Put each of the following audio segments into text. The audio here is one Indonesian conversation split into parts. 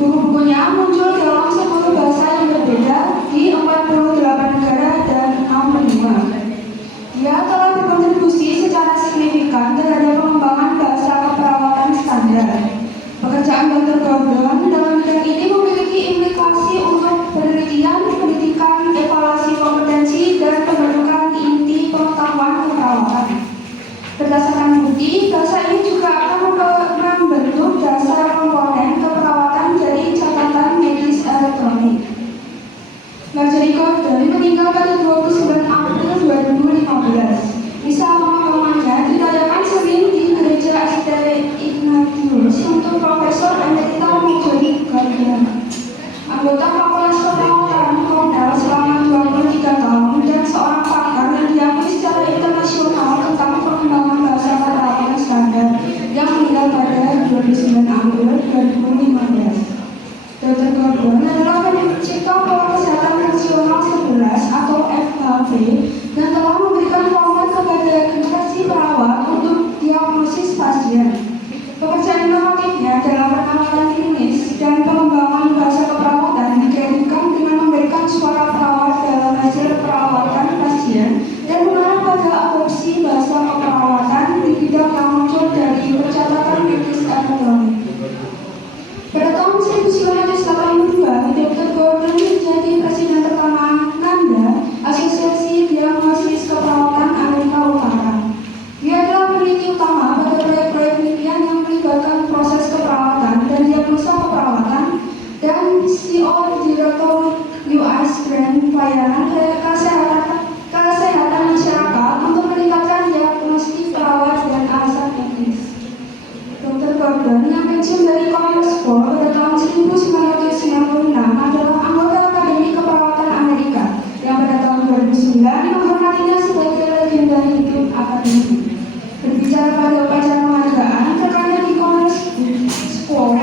Buku-bukunya muncul dalam 10 bahasa yang berbeda di 48 negara dan 6 benua. Dia telah berkontribusi secara signifikan terhadap pengembangan bahasa keperawatan standar. Pekerjaan Dr. Gordon dalam bidang ini memiliki implikasi untuk penelitian, pendidikan, evaluasi kompetensi, dan pembentukan inti pengetahuan keperawatan. Berdasarkan bukti, bahasa ini juga akan membentuk dasar komponen keperawatan dari catatan medis elektronik. Marjorie Gordon meninggal pada 29 April 2015. Misa pemakamannya dirayakan Senin di Gereja St. Ignatius untuk Profesor Emerita Marjorie Gordon. Anggota Fakultas Keperawatan Cornell selama 23 tahun dan seorang pakar yang diakui secara internasional tentang pengembangan bahasa keperawatan standar yang meninggal pada 29 April 2015. Dr. Gordon adalah pencipta pola kesehatan fungsional 11 atau FHP dan telah memberikan format kepada generasi perawat untuk diagnosis pasien. Pekerjaan inovatifnya dalam penanganan klinis dan pengembangan bahasa keperawatan dikaitkan dengan memberikan suara perawat dalam hasil perawatan pasien dan mengarah pada adopsi bahasa keperawatan di bidang yang muncul dari percatatan medis elektronik. Pada tahun 1982, Dr. Gordon menjadi presiden pertama NANDA, Asosiasi Diagnosis Keperawatan Amerika Utara. Dia adalah peneliti utama pada proyek-proyek penelitian yang melibatkan proses keperawatan dan diagnosa keperawatan dan CEO Direktur US Grant Pelayanan Kesehatan Masyarakat untuk meningkatkan diagnostik perawat dan alasan medis. Dr. Gordon yang pensiun dari Commerce Board pada tahun 1996 adalah anggota Akademi Keperawatan Amerika yang pada tahun 2009 menghormatinya sebagai legenda hidup akademi. Berbicara pada upacara penghargaan rekannya di Commerce Board,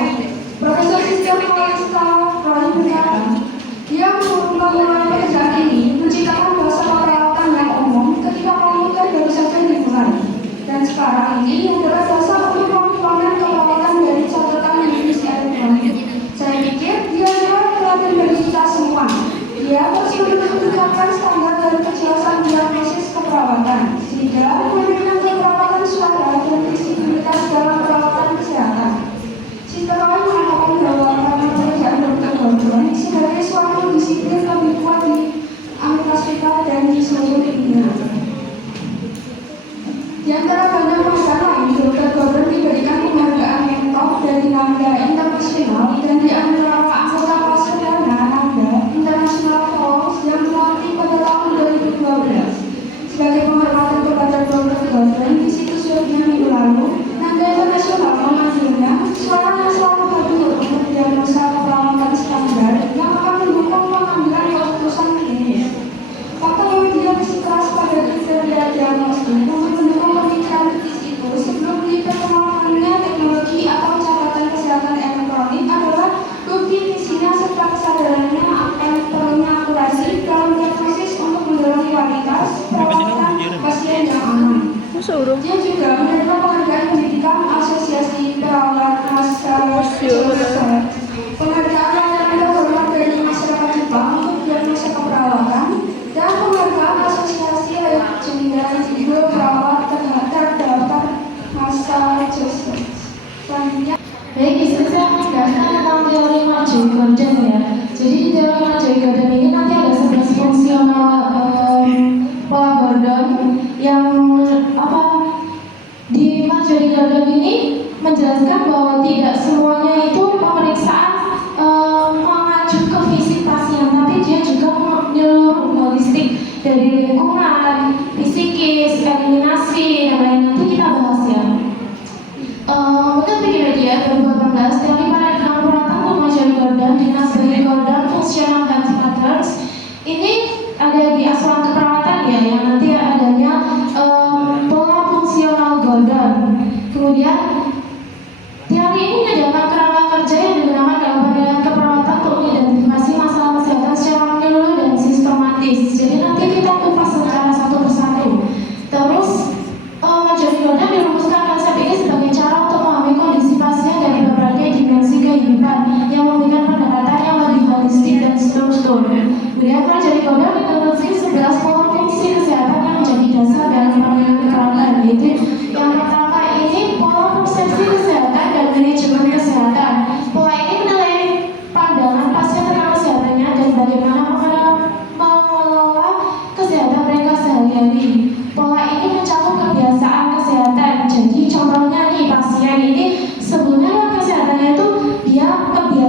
Profesor Sister Colesta Roy berkata, dia memulai pekerjaan ini menciptakan bahasa keperawatan yang umum ketika komputer baru saja dimulai, dan sekarang ini adalah dasar untuk komponen keperawatan dari catatan medis elektronik. Saya pikir dia adalah teladan bagi kita semua. Dia terus menegakkan standar dan kejelasan diagnosis keperawatan, sehingga memberikan keperawatan suara dan visibilitas dalam perawatan kesehatan. Sister Roy mengatakan bahwa karena pekerjaan Dr. Gordon sebagai suatu disiplin lebih kuat di Amerika Serikat dan di seluruh dunia. Di antara banyak penghargaan lain, Dr. Gordon diberikan penghargaan mentor dari NANDA Internasional dan di antara anggota kelas perdana NANDA International Fellows yang dilantik pada tahun 2012. Sebagai penghormatan kepada Dr. Gordon di situs webnya minggu lalu, NANDA Internasional memanggilnya suara yang selalu hadir untuk diagnosa keperawatan standar yang akan mendukung pengambilan keputusan klinis. Fakta bahwa dia bersikeras pada kriteria diagnostik untuk mendukung pemikiran kritis itu sebelum diperkenalkannya teknologi atau catatan kesehatan elektronik adalah bukti misinya serta kesadarannya akan perlunya akurasi dalam diagnosis untuk mendorong kualitas perawatan pasien yang aman. Dia juga menerima penghargaan pendidikan Asosiasi Perawat Massachusetts, penghargaan layanan terhormat dari masyarakat Jepang untuk diagnosa keperawatan, dan penghargaan Asosiasi Legenda Ibu Perawat terdaftar Massachusetts. Selanjutnya, baik, istri saya menjelaskan tentang teori Marjorie Gordon ya. Jadi di teori Marjorie Gordon ini nanti ada 11 fungsional pola Gordon yang di Marjorie Gordon ini menjelaskan bahwa tidak semuanya itu pemeriksaan mengacu ke fisik pasien, tapi dia juga menyeluruh holistik dari lingkungan, psikis, eliminasi, dan lain nanti kita bahas ya. Mungkin Wikipedia 2018 teori paradigma perawatan untuk Marjorie Gordon di Marjorie Gordon Functional Health Patterns ini ada di asuhan keperawatan ya, yang nanti adanya pola fungsional Gordon. Kemudian teori ini menyediakan kerangka kerja yang digunakan dalam penilaian keperawatan untuk mengidentifikasi masalah kesehatan secara menyeluruh dan sistematis. Jadi nanti kita kupas secara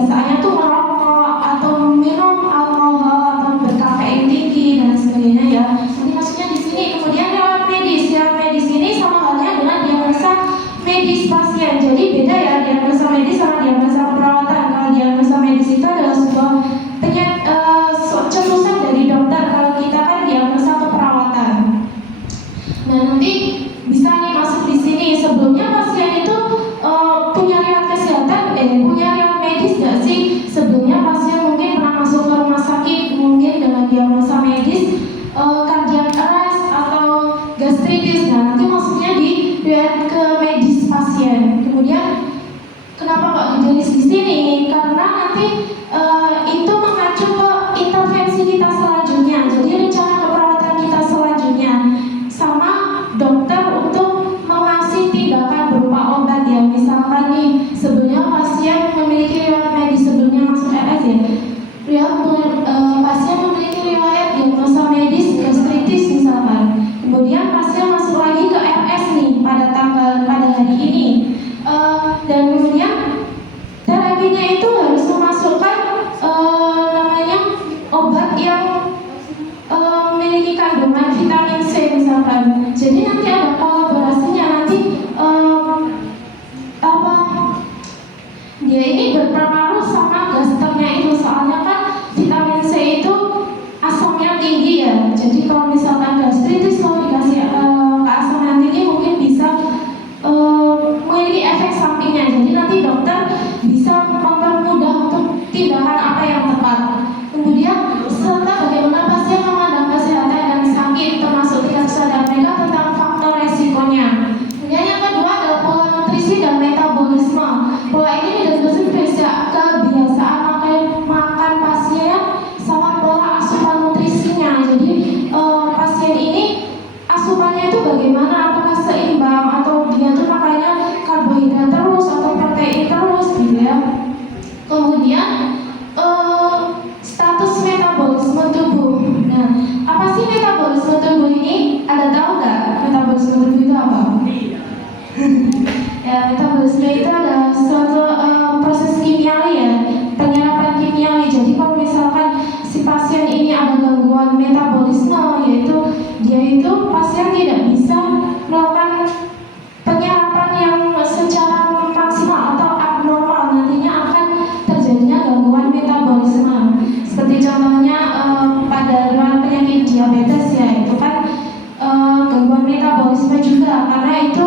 kebiasaannya tuh merokok atau minum alkohol atau berkafein tinggi dan sebagainya ya. Nanti maksudnya di sini. Kemudian riwayat medis, ya medis ini sama halnya dengan diagnosa medis pasien. Jadi beda ya diagnosa medis sama diagnosa keperawatan. Kalau diagnosa medis itu adalah sebuah cetusan dari dokter. Kalau kita kan diagnosa keperawatan. Nah nanti bisa nih masuk di sini. Sebelumnya pasien itu punya riwayat kesehatan, punya riwayat medis nggak sih? Sebelumnya pasien mungkin pernah masuk ke rumah sakit mungkin dengan diagnosa medis kardiak arrest atau gastritis. Nah nanti maksudnya di riwayat ke medis pasien. Kemudian kenapa kok ditulis di sini? Karena nanti itu mengacu ke intervensi kita selanjutnya. Jadi rencana keperawatan kita selanjutnya sama dokter untuk mengasih tindakan berupa obat ya. Misalkan nih sebelumnya pasien memiliki riwayat medis sebelumnya masuk RS ya. Pasien memiliki riwayat diagnosa medis gastritis misalkan. Kemudian pasien masuk lagi ke RS nih pada hari ini. Dan kemudian terapinya itu harus memasukkan namanya obat yang memiliki kandungan vitamin C misalkan. Jadi nanti ada kolaborasinya nanti dia ini berpengaruh sama gasternya itu, soalnya kan vitamin C itu asamnya tinggi ya. Jadi kalau misalkan gastritis kalau dikasih ke asam yang tinggi mungkin bisa memiliki efek sampingnya. Jadi nanti dokter bisa mempermudah untuk tindakan apa yang tepat. Kemudian serta bagaimana pasien memandang kesehatan dan sakit, termasuk tidak sadar mereka tentang faktor resikonya. Kemudian yang kedua adalah pola nutrisi dan metabolisme. Pola ini mendeskripsikan kebiasaan makan pasien sama pola asupan nutrisinya. Jadi pasien ini asupannya itu bagaimana, apakah seimbang atau dia tuh makannya karbohidrat terus atau protein terus gitu ya. Kemudian status metabolisme tubuh. Nah, apa sih metabolisme tubuh ini? Ada tahu nggak metabolisme tubuh itu apa? Ya, metabolisme itu adalah suatu proses kimiawi ya, penyerapan kimiawi. Jadi kalau misalkan si pasien ini ada gangguan metabolisme, yaitu dia itu pasien tidak bisa melakukan penyerapan yang secara maksimal atau abnormal, nantinya akan terjadinya gangguan metabolisme. Seperti contohnya pada penyakit diabetes ya, itu kan gangguan metabolisme juga, karena itu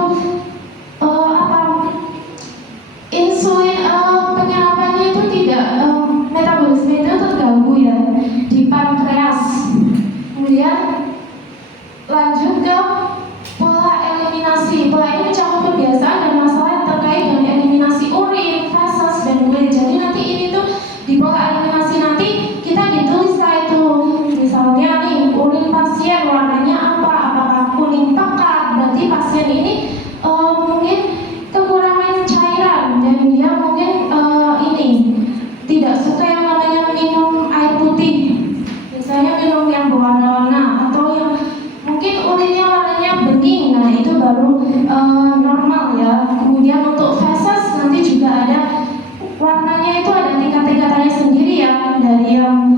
insulin penyerapannya itu tidak metabolisme itu terganggu ya di pankreas. Kemudian lanjut ke pola eliminasi. Pola ini mencakup kebiasaan dan masalah yang terkait dengan eliminasi urin, feses, dan kulit. Jadi nanti ini tuh di pola eliminasi nanti kita ditulis itu. Misalnya nih urin pasien warnanya apa? Apakah kuning pekat? Berarti pasien ini mungkin kekurangan cairan dan dia mungkin ini tidak suka yang namanya minum air putih. Misalnya minum yang berwarna-warna atau yang mungkin urinnya warnanya bening. Nah itu baru normal ya. Kemudian untuk feses nanti juga ada warnanya itu ada tingkat-tingkatannya sendiri ya, dari yang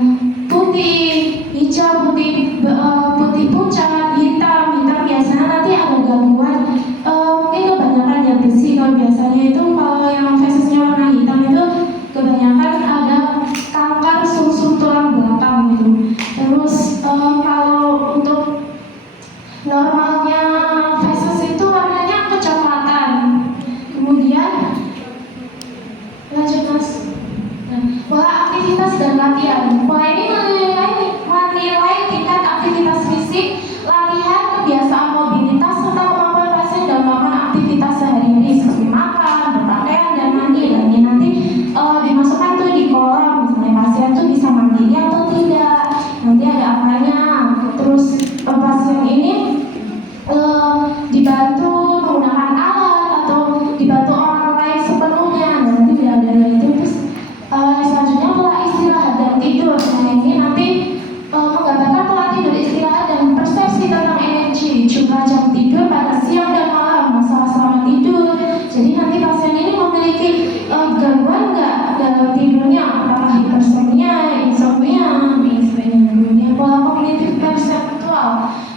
putih, hijau, putih pucat, hitam biasanya nanti ada gangguan. Mungkin kebanyakan ya besi. Kalau biasanya itu kalau yang fesesnya warna hitam itu kebanyakan ada kanker sumsum tulang belakang gitu. Terus kalau untuk normalnya feses itu warnanya kecoklatan. Kemudian lanjut mas. Pola aktivitas dan latihan. Pola ini menilai tingkat aktivitas fisik, latihan, kebiasaan mobilitas, serta kemampuan pasien dalam melakukan aktivitas sehari-hari seperti makan, berpakaian, dan mandi. Dan ini nanti dimasukkan tuh di kolom, misalnya pasien tuh bisa mandiri atau tidak. Nanti ada apanya. Terus pasien ini dibantu menggunakan alat atau dibantu orang lain sepenuhnya. Nanti ada itu. Terus selanjutnya pola istirahat dan tidur. Nah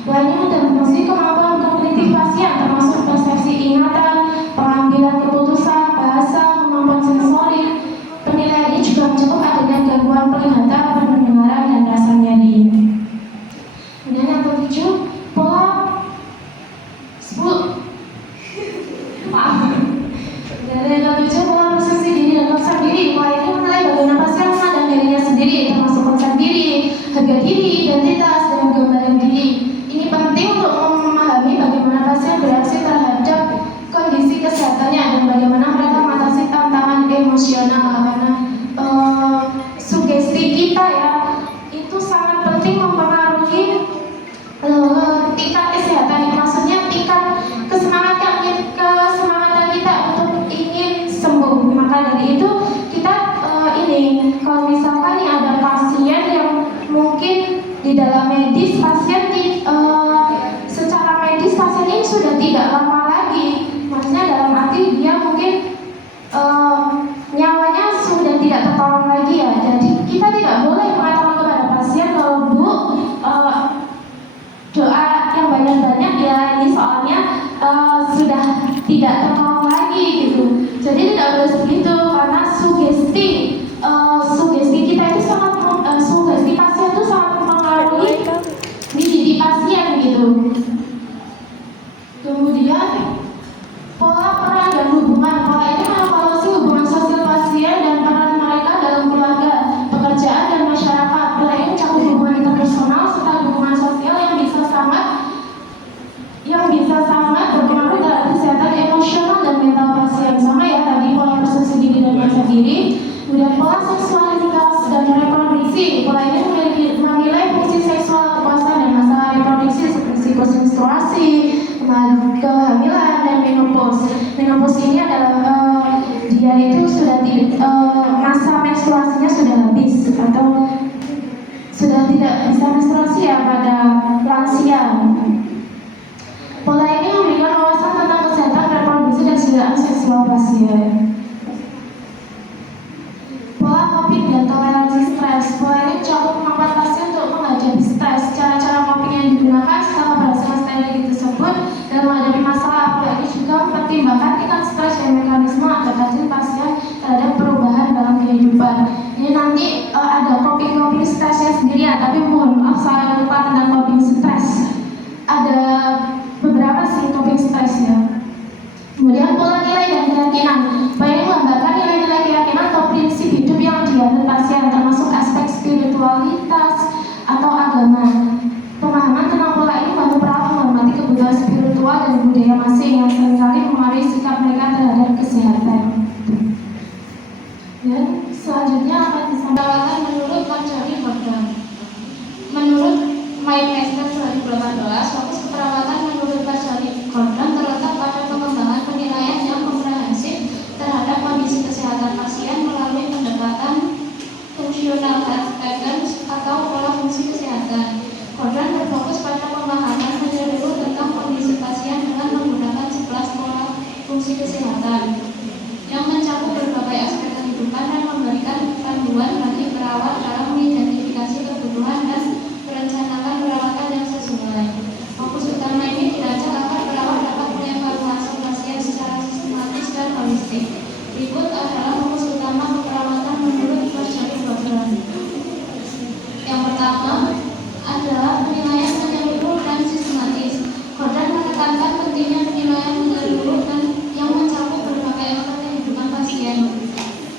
Pola ini mendeteksi kemampuan kognitif pasien termasuk persepsi ingatan, pengambilan keputusan, bahasa, kemampuan sensorik. Penilaian ini juga mencakup adanya gangguan penglihatan, pendengaran, dan rasa nyeri. Kemudian yang ketujuh, pola 10. Maaf. Dan yang ketujuh, pola persepsi diri dan konsep diri. Pola ini menilai bagaimana pasien memandang dirinya sendiri, termasuk konsep diri, harga diri, identitas, dan gambaran diri. Ini penting untuk memahami bagaimana pasien bereaksi terhadap kondisi kesehatannya dan bagaimana mereka mengatasi tantangan emosional. Karena sugesti kita ya itu sangat penting mempengaruhi tingkat kesehatan. Maksudnya tingkat kesemangatan kita untuk ingin sembuh. Maka dari itu kita kalau misalkan nih ada pasien yang mungkin di dalam medis secara medis pasien ini sudah tidak lama lagi, maksudnya dalam arti dia mungkin nyawanya sudah tidak tertolong lagi ya. Jadi kita tidak boleh mengatakan kepada pasien kalau Bu doa yang banyak-banyak ya, ini soalnya sudah tidak tertolong lagi gitu. Jadi tidak boleh seperti itu karena sugesti kita itu sangat sugesti pasien itu sangat mempengaruhi di diri pasien gitu. Kemudian pola peran dan hubungan. Pola ini mengevaluasi hubungan sosial pasien dan peran mereka dalam keluarga, pekerjaan, dan masyarakat. Pola ini mencakup hubungan interpersonal serta hubungan sosial yang bisa sangat berpengaruh terhadap kesehatan emosional dan mental pasien. Sama ya tadi pola persepsi diri dan konsep diri. Kemudian pola seksualitas dan reproduksi. Pola ini menilai fungsi seksual, kepuasan, dan masalah reproduksi seperti siklus menstruasi, kehamilan, dan menopause. Menopause ini adalah dia itu sudah masa menstruasinya sudah habis atau sudah tidak bisa menstruasi ya pada lansia. Pola ini memberikan wawasan tentang kesehatan reproduksi dan kejiwaan seksual pasien. Pola coping dan toleransi stres. Pola ini mencakup kemampuan pasien untuk menghadapi stres. Cara-cara coping yang digunakan setelah keberhasilan strategi tersebut dalam menghadapi masalah. Pola ini juga mempertimbangkan tingkat stres dan mekanisme adaptasi pasien terhadap perubahan dalam kehidupan. Ini nanti ada coping stresnya sendiri ya, tapi mohon maaf saya lupa tentang coping stres. Ada beberapa sih coping stres ya. Kemudian pola nilai dan keyakinan. Pola ini menggambarkan nilai-nilai keyakinan atau prinsip hidup yang dianut pasien, termasuk aspek spiritualitas atau agama. Pemahaman tentang pola ini membantu perawat menghormati kebutuhan spiritual dan budaya masing yang seringkali mempengaruhi sikap mereka terhadap kesehatan. Dan selanjutnya akan disampaikan menurut Marjorie Gordon. Menurut MyPaster 2018, fokus keperawatan menurut Marjorie Gordon terletak pada pengembangan penilaian yang komprehensif terhadap kondisi kesehatan pasien melalui pendekatan fungsional health patterns atau pola fungsi kesehatan. Gordon berfokus pada pemahaman menyeluruh tentang kondisi pasien dengan menggunakan 11 pola fungsi kesehatan yang mencakup berbagai aspek kehidupan dan memberikan panduan bagi perawat dalam mengidentifikasi kebutuhan dan merencanakan perawatan yang sesuai. Fokus utama ini dirancang agar perawat dapat mengevaluasi pasien secara sistematis dan holistik. Berikut adalah fokus utama keperawatan menurut Marjorie Gordon. Yang pertama adalah penilaian menyeluruh dan sistematis. Gordon menekankan pentingnya penilaian menyeluruh dan yang mencakup berbagai aspek kehidupan pasien,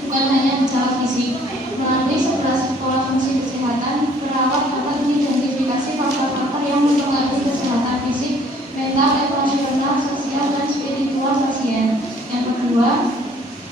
bukan hanya gejala fisik. Melalui 11 pola fungsi kesehatan, perawat dapat mengidentifikasi faktor-faktor yang mempengaruhi kesehatan fisik, mental, emosional, sosial, dan spiritual pasien. Yang kedua,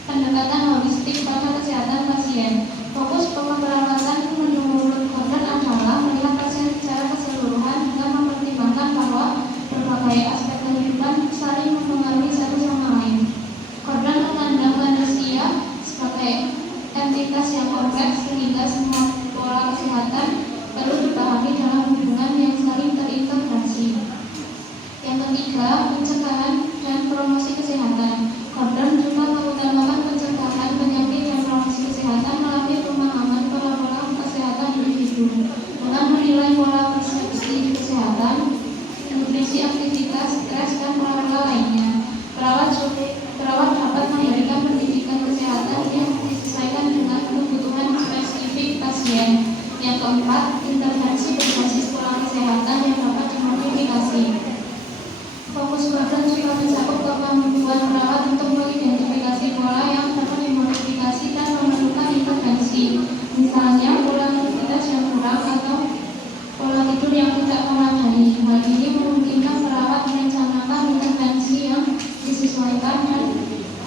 pendekatan holistik pada kesehatan pasien. Fokus pemerawatan menurut Gordon adalah melihat pasien secara keseluruhan dengan mempertimbangkan bahwa berbagai aspek kehidupan saling mempengaruhi satu sama lain. Gordon memandang manusia sebagai entitas yang kompleks sehingga semua pola kesehatan perlu dipahami dalam hubungan yang saling terintegrasi. Yang ketiga, pencegahan dan promosi kesehatan. Gordon juga mengutamakan pencegahan penyakit dan promosi kesehatan melalui pemahaman pola-pola kesehatan individu. Dengan menilai pola persepsi kesehatan, pasien. Yang keempat, intervensi berbasis pola kesehatan yang dapat dimodifikasi. Fokus program juga mencakup kemampuan perawat untuk mengidentifikasi pola yang dapat dimodifikasi dan memerlukan intervensi. Misalnya, pola aktivitas yang kurang atau pola tidur yang tidak memadai. Hal ini memungkinkan perawat merencanakan intervensi yang disesuaikan dan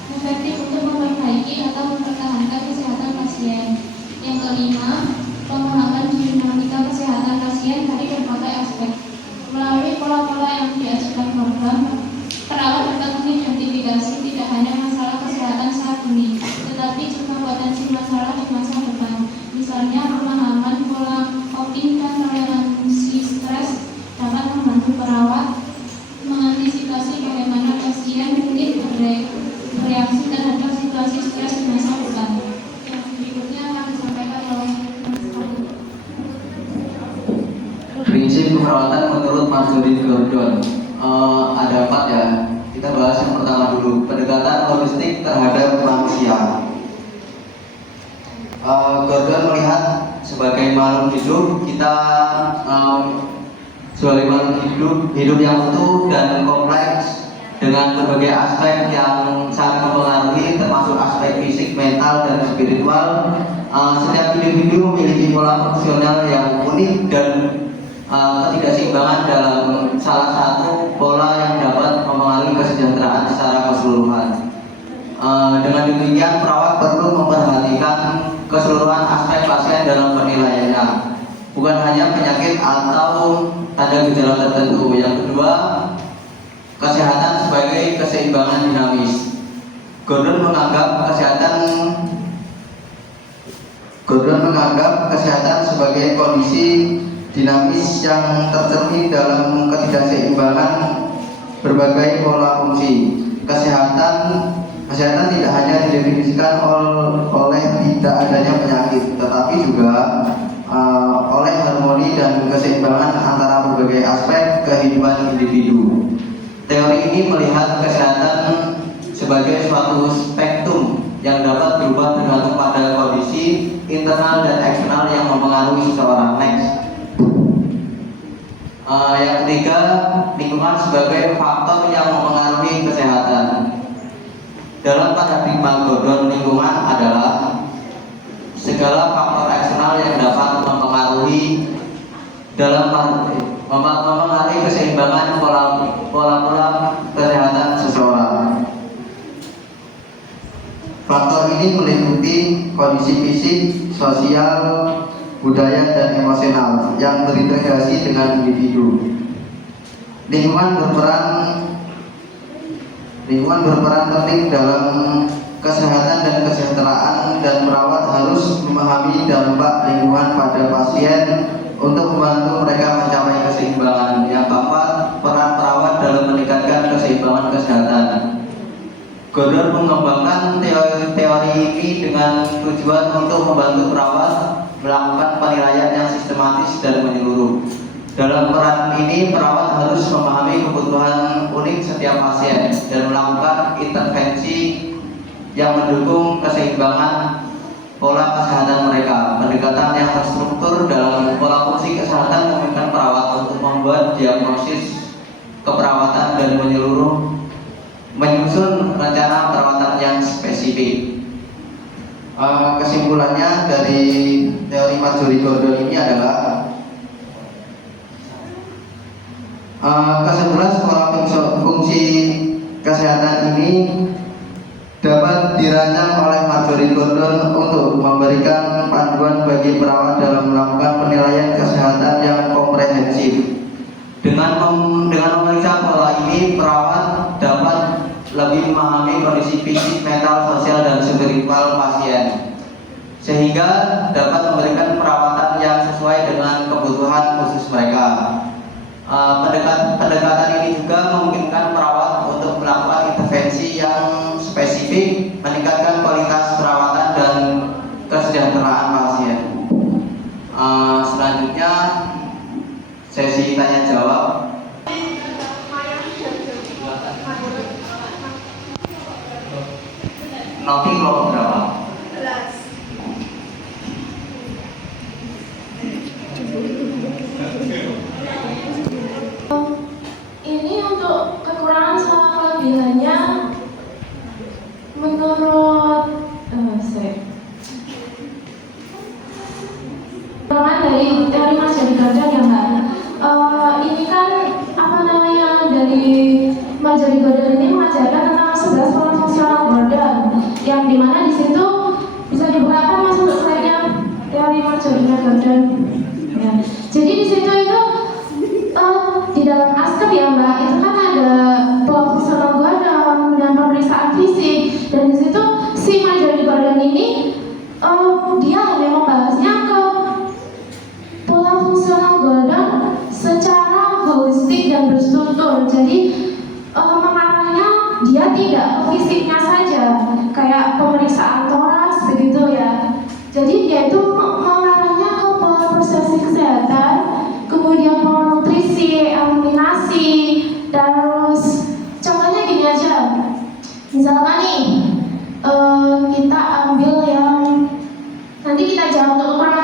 efektif untuk memperbaiki atau mempertahankan kesehatan pasien. Yang kelima, pemahaman dinamika kesehatan pasien dari berbagai aspek. Melalui pola-pola yang diajukan program, perawat dapat mengidentifikasi tidak hanya masalah kesehatan saat ini, tetapi juga potensi masalah di masa depan. Misalnya, pemahaman pola coping dan toleransi stres dapat membantu perawat mengantisipasi bagaimana pasien mungkin bereaksi terhadap situasi stres di masa depan. Yang berikutnya akan disampaikan oleh Prinsip keperawatan menurut Marjorie Gordon ada 4 ya. Kita bahas yang pertama dulu, pendekatan holistik terhadap manusia. Gordon melihat sebagai makhluk hidup, kita sebagai makhluk hidup yang utuh dan kompleks dengan berbagai aspek yang sangat mempengaruhi, termasuk aspek fisik, mental, dan spiritual. Setiap individu memiliki pola fungsional yang unik dan ketidakseimbangan dalam salah satu pola yang dapat mempengaruhi kesejahteraan secara keseluruhan. Dengan demikian, perawat perlu memperhatikan keseluruhan aspek pasien dalam penilaiannya, bukan hanya penyakit atau tanda gejala tertentu. Yang kedua, kesehatan sebagai keseimbangan dinamis. Gordon menganggap kesehatan sebagai kondisi dinamis yang tercermin dalam ketidakseimbangan berbagai pola fungsi. Kesehatan tidak hanya didefinisikan oleh tidak adanya penyakit, tetapi juga oleh harmoni dan keseimbangan antara berbagai aspek kehidupan individu. Teori ini melihat kesehatan sebagai suatu spektrum yang dapat berubah tergantung pada kondisi internal dan eksternal yang mempengaruhi seseorang. Next. Yang ketiga, lingkungan sebagai faktor yang mempengaruhi kesehatan. Dalam paradigma Gordon, lingkungan adalah segala faktor eksternal yang dapat mempengaruhi keseimbangan pola kesehatan seseorang. Faktor ini meliputi kondisi fisik, sosial, budaya, dan emosional yang terintegrasi dengan individu. Lingkungan berperan penting dalam kesehatan dan kesejahteraan, dan perawat harus memahami dampak lingkungan pada pasien untuk membantu mereka mencapai keseimbangan. Yang keempat, peran perawat dalam meningkatkan keseimbangan kesehatan. Gordon mengembangkan teori ini dengan tujuan untuk membantu perawat melakukan penilaian yang sistematis dan menyeluruh. Dalam peran ini, perawat harus memahami kebutuhan unik setiap pasien dan melakukan intervensi yang mendukung keseimbangan pola kesehatan mereka. Pendekatan yang terstruktur dalam pola fungsi kesehatan memungkinkan perawat untuk membuat diagnosis keperawatan dan menyusun rencana perawatan yang spesifik. Kesimpulannya dari teori Marjorie Gordon ini adalah kesimpulan pola fungsi kesehatan ini dapat dirancang oleh Marjorie Gordon untuk memberikan panduan bagi perawat dalam melakukan penilaian kesehatan yang komprehensif. Dengan memeriksa pola ini, perawat dapat lebih memahami kondisi fisik, mental, sosial, dan spiritual pasien, sehingga dapat memberikan perawatan yang sesuai dengan kebutuhan khusus mereka. Pendekatan ini juga memungkinkan perawat untuk melakukan intervensi yang spesifik, meningkatkan kualitas perawatan dan kesejahteraan pasien. Selanjutnya sesi tanya jawab. Novi kelompok berapa? dari teori Marjorie Gordon ya Mbak. Ini kan apa namanya, dari Marjorie Gordon ini mengajarkan tentang 11 pola fungsional Gordon, yang dimana di situ bisa diperlihatkan Mas untuk slide-nya teori Marjorie Gordon. Ya. Jadi di situ itu di dalam aspek ya Mbak, itu kan ada pola fungsional Gordon dan pemeriksaan fisik, dan di situ si Marjorie Gordon ini dia hanya membahasnya ke pola fungsional Gordon secara holistik dan berstruktur. Jadi mengarahnya dia tidak ke fisiknya saja, kayak pemeriksaan toraks begitu ya. Jadi dia itu mengarahnya ke pola persepsi kesehatan, kemudian pola nutrisi, eliminasi, terus contohnya gini aja. Misalkan nih kita ambil yang nanti kita jawab untuk ukuran